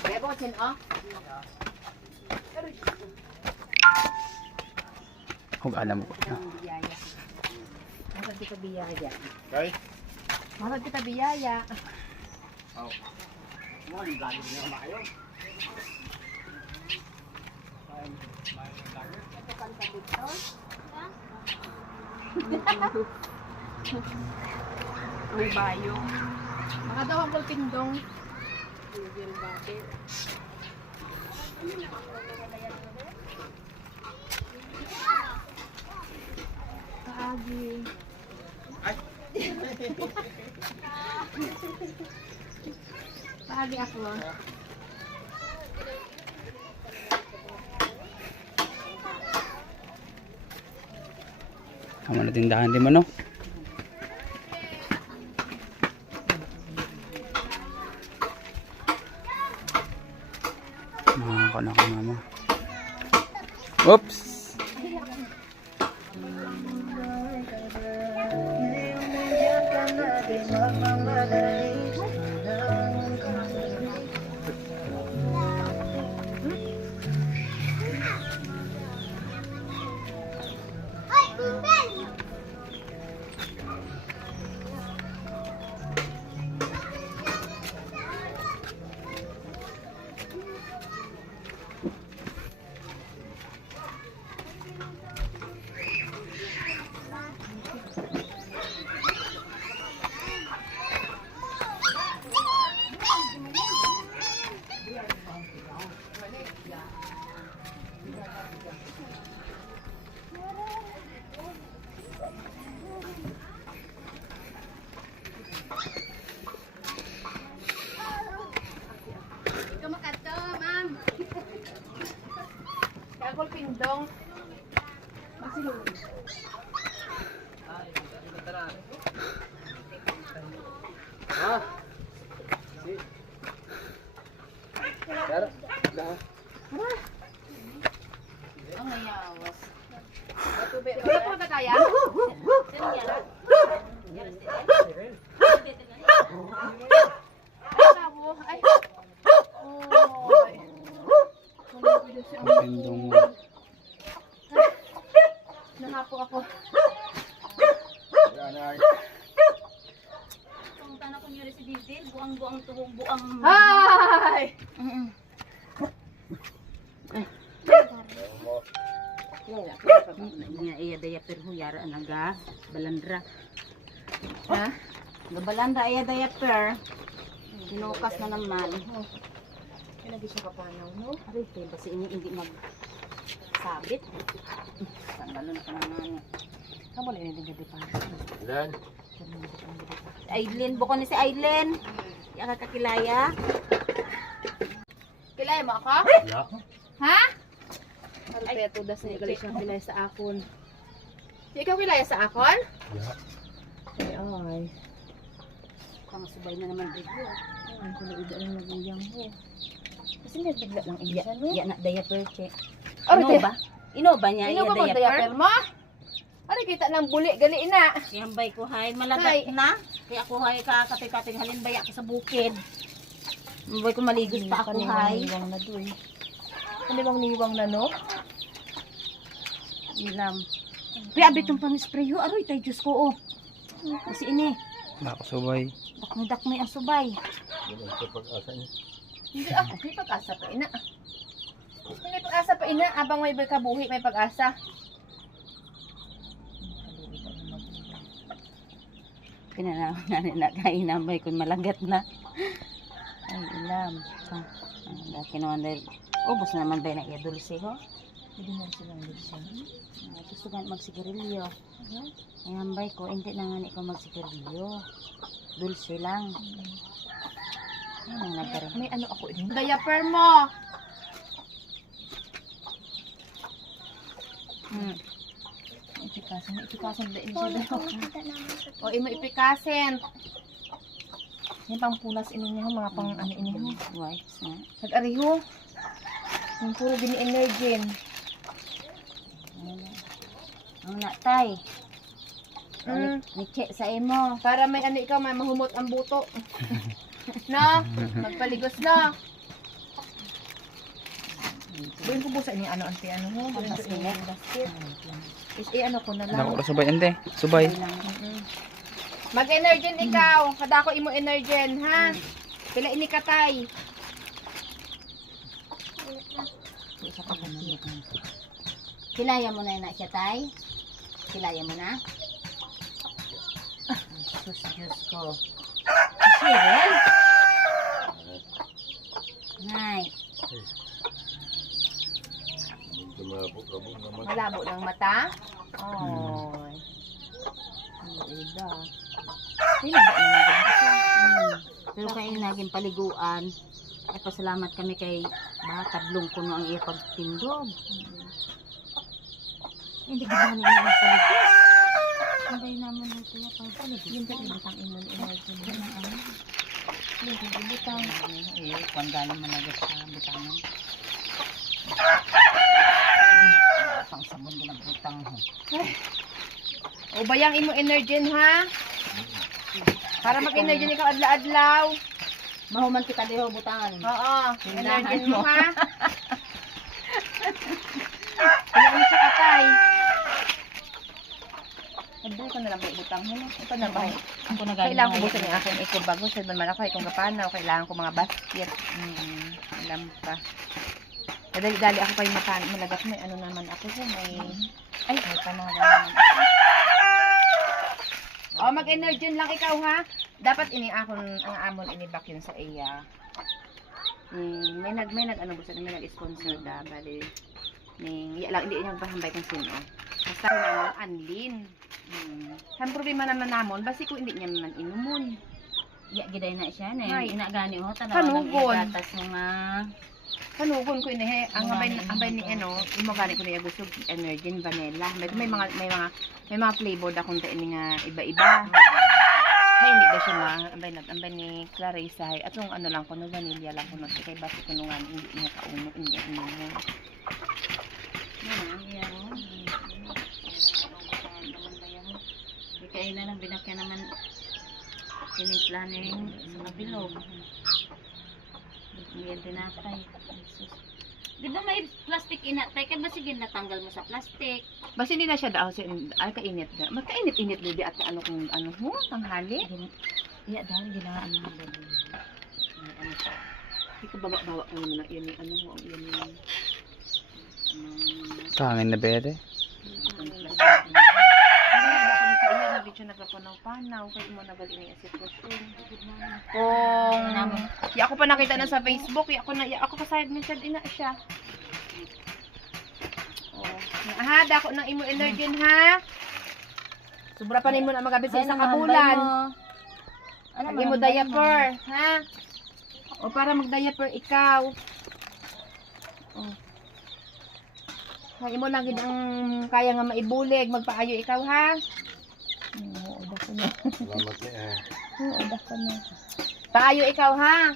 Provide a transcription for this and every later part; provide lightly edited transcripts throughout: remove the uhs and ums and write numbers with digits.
Bebosin, oh. Huwag alam ko. Biyaya. Masad kita biyaya. Okay? Masad kita biyaya. Oh. Mo yung vlog niyo maayo. May bayo. Baka daw ang kulpindong. Google bakit? Kaagi. Kaagi ako. Tama na tindahan din mo, no? Nakaka na ako, mama. Oops! Kulpindong. Masilong. Ha? Si. Pero, dah. Ang mayawas. Wala pa ka kaya? Ay, tabo. Ay. Oy. Pindong mo. Nahapo ako. Yan ay. Kung tanong ko niyo si Bidin, buang-buang tuwong buang. Hi! Niya iya daya pero yara naga balandra. Ha? Gabalanda iya daya per. Sinukas na naman. Pinagi siya kapanaw, no? Aray, kaya basi ini hindi mag sabit. Sandalo na ka naman. Kamu lang yung gadi pa. Ilan? Aileen, buko ni si Aileen. Iya ka kakilaya. Kilaya mo ako? Ya. Ha? Ay, peto das na gali siyang kilaya sa akon. Di ikaw kilaya sa akon? Ya. Ay, ay. Kang subay na naman bigyo. Ay, kung naida lang naguyang mo. Kasi may bigla lang iya, no? Iya na daya per che. Oh, Ino ba? Ino ba niya Ino iya ba mo daya diaper per? mo? Ano kita ng buli, gali na. Siyambay ko hay Hay. malagat na. Kaya ako hay kakatay-katay halimbawa ako sa bukid. Mabay ko maligos pa ako hay. Kaniwang na doy. Kaniwang niwang na, no? Ilam. Kaya abit yung pang-spray ho. Aroy, tayo Diyos ko, oh. Kasi ini, Ako subay. dakmi-dakmi ang subay. Yan ang pag-asa niya. Hindi ako, may pag-asa pa ina. May pag-asa pa ina, abang may kabuhi, may pag-asa. Pinanaw na nila kainambay kung malagat na. Ay, ilam. Daki naman dahil, ubos naman ba na iya dulce ho? Hindi mo silang lusin. Gusto ka magsigarilyo. Ayambay ko, hindi na nga ikaw magsigarilyo. Dulce lang. Ano nga pa rin? May ano ako din. Diaper mo! Ipikasin din siya daw. O, imo ipikasin. Yung pangpunas ini niya, mga pang ano ini mo. Wipes na. Nag-ariho. Yung puro gini-energin. Ang natay. Mm. Niche sa imo. Para may ano ikaw, may mahumot ang buto. No? Magpaligos na. Buhin ko po sa inyo, ano, ante, ano ho? Buhin ko inyo yung basket. Is, ano ko na lang. Naku, subay ante. Subay. Mag-energen ikaw. Kada ko imo energen, ha? Pila ini katay. Isa ka ganun. Kilaya mo na siya, tay? Kilaya mo na? Sus, Diyos ko. Cheryl? Nay. Malabo ng mata. Oy. Ida. Ay, naba naman ganito siya. Pero kayo naging paliguan. Ay, pasalamat kami kay Bakadlong kuno ang iya pagtindog. Hindi ko ba nila magpaligid? Hindi naman ito yung pagpaligid. Yung pag-ibutang inon energy mo. Yung pag-ibutang. Eh, kung galing malagat sa butangan. Pang sabon din ang butang. O bayang imo energen, ha? Para mag-energen ikaw adlaw-adlaw. Mahuman kita diho butangan. Oo, energen mo, ha? Kailangan mo siya katay. Sabi ko na lang butang mo. Ito na ba? Ako na galing Kailangan ko busan yung aking iko bago. Sa man ako, ikong kapanaw. Kailangan ko mga basket. Alam pa. Dali-dali ako pa yung malagak mo. Ano naman ako siya. May panawa naman. O, mag-energen lang ikaw, ha? Dapat ini akon ang amon inibak yun sa iya. May nag ano busan, may nag-sponsor da bali. Ning iya lang hindi niya magpahambay kung sino. Basta ko naman anlin. Ang problema naman namon basi ko hindi niya man inumon. Ya giday na siya na Ay. inagani ho tanaw Kanugon. ng gatas nga Kanugon ko ini ang ambay ni ano, imo gani ko niya gusto energy vanilla. May mga flavor da kung ini nga iba-iba. Hay hindi da siya ambay ni Clarissa hay atong ano lang kuno vanilla lang kuno kay basi kuno nga hindi niya kauno hindi niya. kaya na lang binakya naman planning sa kabilog. Yan tinatay. Di ba may plastic inatay? Kaya ba sige natanggal mo sa plastic? Basi hindi na siya daw ay kainit na. Magkainit-init lidi at ano kung ano ho tanghali. Iya dahil ginaan mo na ano siya. Ikaw bawa ko naman na yun ano ho yun yung Kangin na bede. Hindi siya nagpapanaw-panaw kaya mo nagal ini ang sitwasyon. Kung ya ako pa nakita na sa Facebook, ya ako kasayad minsan ina siya. Oh, aha, dako ng imo energen ha. Sobra pa nimo na magabit sa isang kabulan. Ano Lagi mo diaper, ha? O para mag-diaper ikaw. Oh. Lagi mo lang gid ang kaya nga maibulig, magpaayo ikaw ha. Oo, oda ko na. Salamat niya. Oo, oda ko na. Paayo ikaw ha.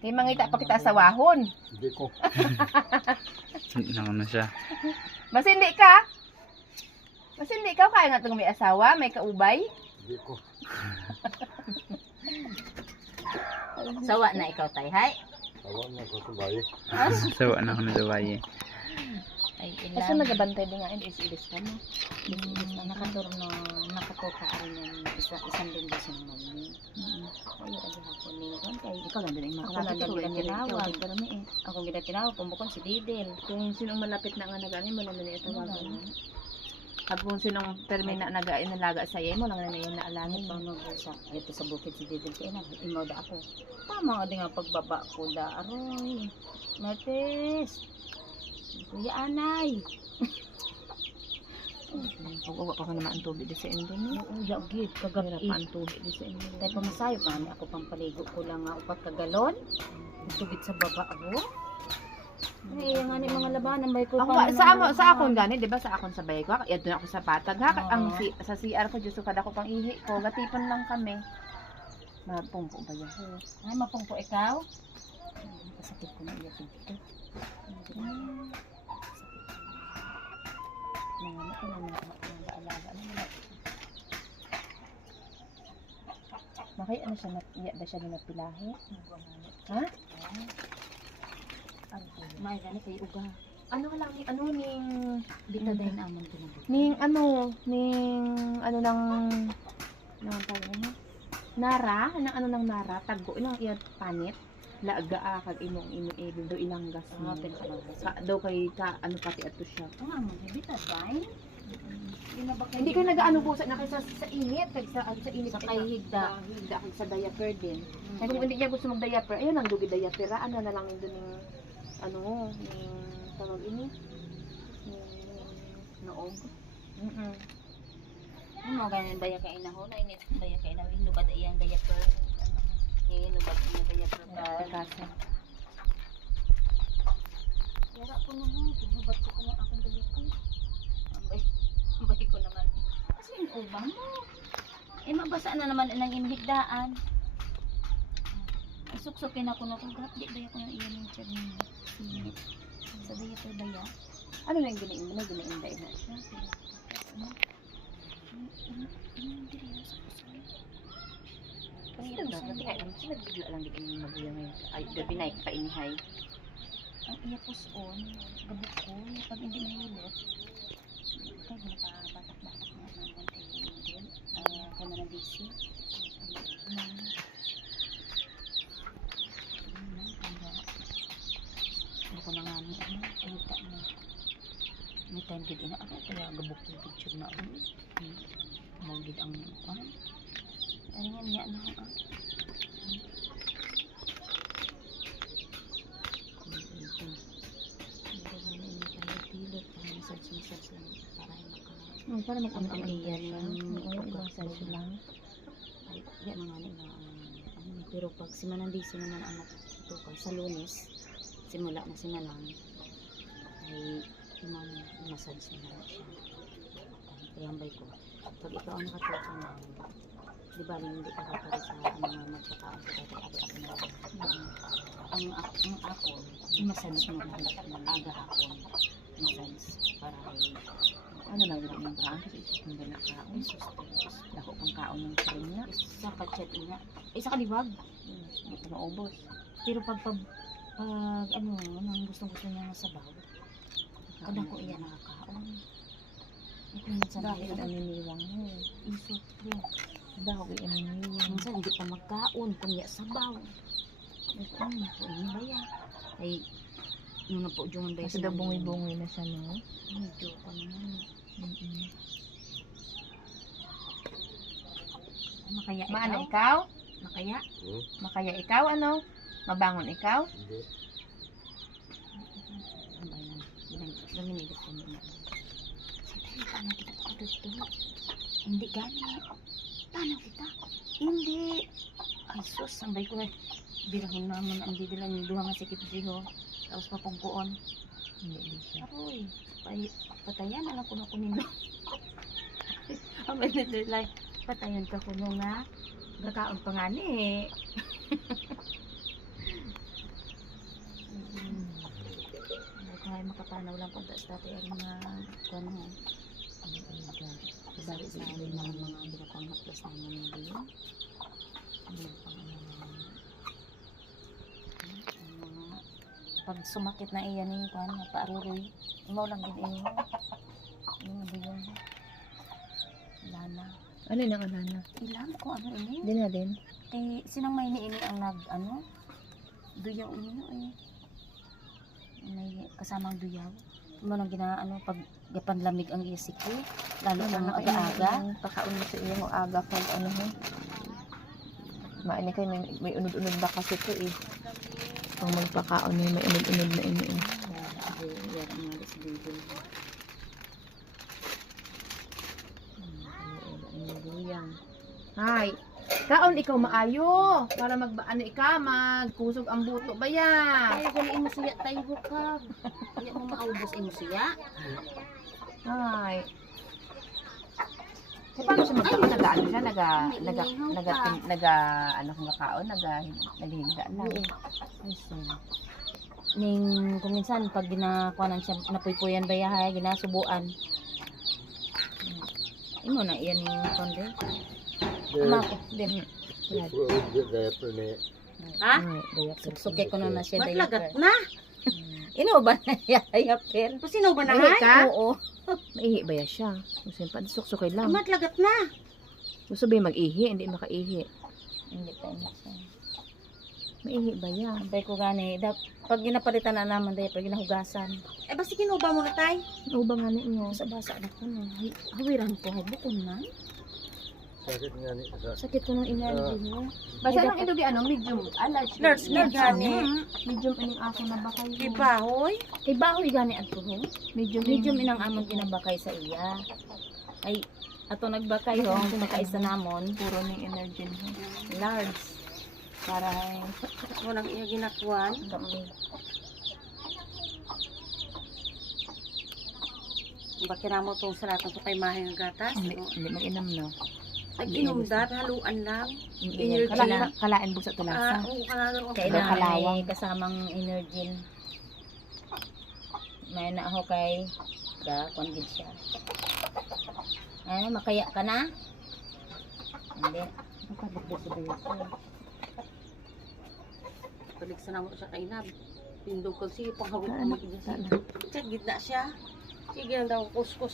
Di mangita pa kita sa wahon. Hindi ko. Ano siya? Mas hindi ka? Mas hindi ikaw kaya nga itong may asawa, may kaubay? Hindi ko. Sawa na ikaw tay, hay? Tawa na ko sa bayo. Sawa na ako na duwaye. Ay, Kasi ilan. nagabantay din nga, is-ilis ka mo. Nakaturno, nakatoka rin yung isang linggo sa mami. Ay, agi hapon ni Juan kay Ikaw lang din ang ako makalapit lang ko din tinawag. Pero may Ako gina tinawag pumukon si Didel. kung sinong malapit na nga nagani mo lang na itawagan. Pag kung sinong termina nag-inalaga sa iyo mo lang na yun naalangin mo. Paano ko sa ito sa bukid si Didel kay na imaw da ako. Tama nga din nga pagbaba ko da aroy. Mates. Kuya Anay. Pag-uwa pa ko naman ang tubig di sa indo mo. Oo, yagid Kagap kagabi. pa ang tubig di sa indo. Tay pamasayo pa ni ako pampaligo ko lang nga upat ka galon. Tubig sa baba ako. Ay, nga ni mga labanan may ko Ako sa akon gani, 'di ba sa akon sa baygo, kaya doon ako sa patag ha. Ang sa CR ko Diyos ko kada ko pang ihi ko, gatipon lang kami. Mapungko ba yan? Ay, mapungko ikaw? Kasakit ko na iya dito. Nanganak ko na alaga. Makay ano siya iya da siya na pilahe. Ha? May gani kay uga. Ano ka lang, ano ning, Bitadayin amon tinabi. ning ano ng tawag mo? Nara, ano ng nara, tago, ilang iya panit, laaga kag imong do ilang gas mo. Pero ka lang. Sa daw kay ka, ano pati ato siya. Mo bitadayin. Hindi kayo nag-ano po sa nakisa sa init, kag sa init Sa kay higda. higda kag sa diaper din. Kaya kung hindi niya gusto mag-diaper, ayun ang dugi diaper, ano na lang yun ning ano, ning tawag ini. Noog. Ano ganyan baya kay inahon na init baya kay na hinubad iyang diaper. Hinubad iyang diaper pa. Kasa. Yara ko na mo, hinubad ko na akong diaper. Ambay ko naman. Kasi yung ubang mo. Mabasa na naman ng inhigdaan. Suksukin ako na kung di baya ko na iyan yung tiyan mo. Sinit. Sa diaper baya. Ano lang ginain mo na ginain na siya. Sino ba? Pati kaya lang sila bigla lang din yung maguya ngayon. Ay, gabi na painihay. Ang iyapos on, gabot ko, pag hindi mahilot, kaya napabatak-batak na naman kay Angel, kay Manabisi. Ano ko na nga ni, kita mo. May time gid ina ako, kaya gabok ko picture na ako. Mawagid ang, ano nga niya na ako. Para Ang iyan yung ibang size lang. Yan na nga nila pero pag si Manandisi naman anak ito ka sa Lunes simula na si Manang ay massage na lang siya kaya hambay ko pag ikaw ang nakatuka na di ba hindi ka kapari sa mga magkakaon sa dati ako na ang ako i-massage mo lang ng aga hapon massage para ay Ano lang yun yung kaon kasi isus ng na kaon. Dako pang kaon ng train na. sa kachat ina sa kaliwag Hindi ko maubos. pero pag ano nang gustong niya nga sabaw kada ko iya nakakaon ito minsan Dako ay yung aniniwang mo. isot ko Dako yung aniniwang. minsan hindi pa magkaon kunya sabaw ito ano ba yan ay nung napudyungan ba Kasi daw bungi-bungi na siya, no? medyo ko naman makaya Maano ikaw ikaw? makaya Makaya ikaw, ano? Mabangon ikaw? Hindi. ambay lang laminigit ko muna paano kita pakatuto hindi gani paano kita hindi ay sus ambay ko bilangin naman ang didila yung duha nga sikip siho tapos papungkuon Hindi siya. aroy patayan alam ko na kunin ambay na dila patayan ka kuno nga gakaon pa nga ni kaya makapanaw lang kung taas dati ang mga kuwan mo balik sa amin ng mga binatang haplas naman ng biyo pag sumakit na iyan yung kuwan paaruroy imaw lang din iyo yung biyo lana Ano yung alana? ilan ko ano ini Hindi na din. eh sinang may ini ang nag ano duyaw ini may kasamang duyaw mo nang ginaano pag gapanlamig ang isik ko lalo na aga-aga Pakaon mo sa iyo mo aga pag ano mo. Maani kayo may unod-unod ba kasi ito eh. Pag magpakaon mo may unod-unod na ini eh. yan ang mga disbibin Luyang. Hay. Kaon ikaw maayo para ano magkusog ang buto ba yan? ay galiin mo siya tayo ka kaya mo makaubos mo siya Hay. Kaya paano siya magkaon? Nag-ano siya? Ano kung kakaon? Naghihinda lang. Ay, ning kung minsan pag ginakuanan siya napuypuyan ba yahay ginasubuan imo na iyan ning konde ama ko din Good diaper na. ha Ay, suke ko na siya Matlagat diaper na. Ino ba na yaya per? Pasinaw ba na Maihi hay? ka? Oo. Maihi ba ya siya? Gusto pa suksukay lang. Amat lagat na. Gusto ba yung mag-ihi? Hindi makaihi. Hindi pa ina siya. Maihi ba ya? Antay ko gani. Pag ginapalitan na naman dahil pag ginahugasan. Eh basta kinuba mo na tay. Ano ba nga ninyo? Sa basa na ko no. Hawiran ko. Habukon na. Sakit nga ni sa Sakit ko ng energy mo. Basta nang ilugi ano, medium. Large. Large na gani. Medium ining ako na bakay. Ibahoy. Kay bahoy gani adto ho. Medium. Medium inang amon ginabakay sa iya. Ay ato nagbakay ho, kumakay sa namon, Puro ng energy mo. large. Para Walang iya ginakuan. kami. Bakira mo tong salat ng kay mahing gatas. Hindi mainam no. Nag-inom dad, haluan lang. Energy Kala, na. kalain busa Ah, tulasa. oo, kailangan ako. Kailangan kalawang. may kasamang energy. May na ako kay da kongid siya. Ay, makaya ka na? Hindi. Balik sa namo siya kay Nab. Pindog ko sige panghawig ko mag-isa. Check gid na siya. Sige lang daw kuskus.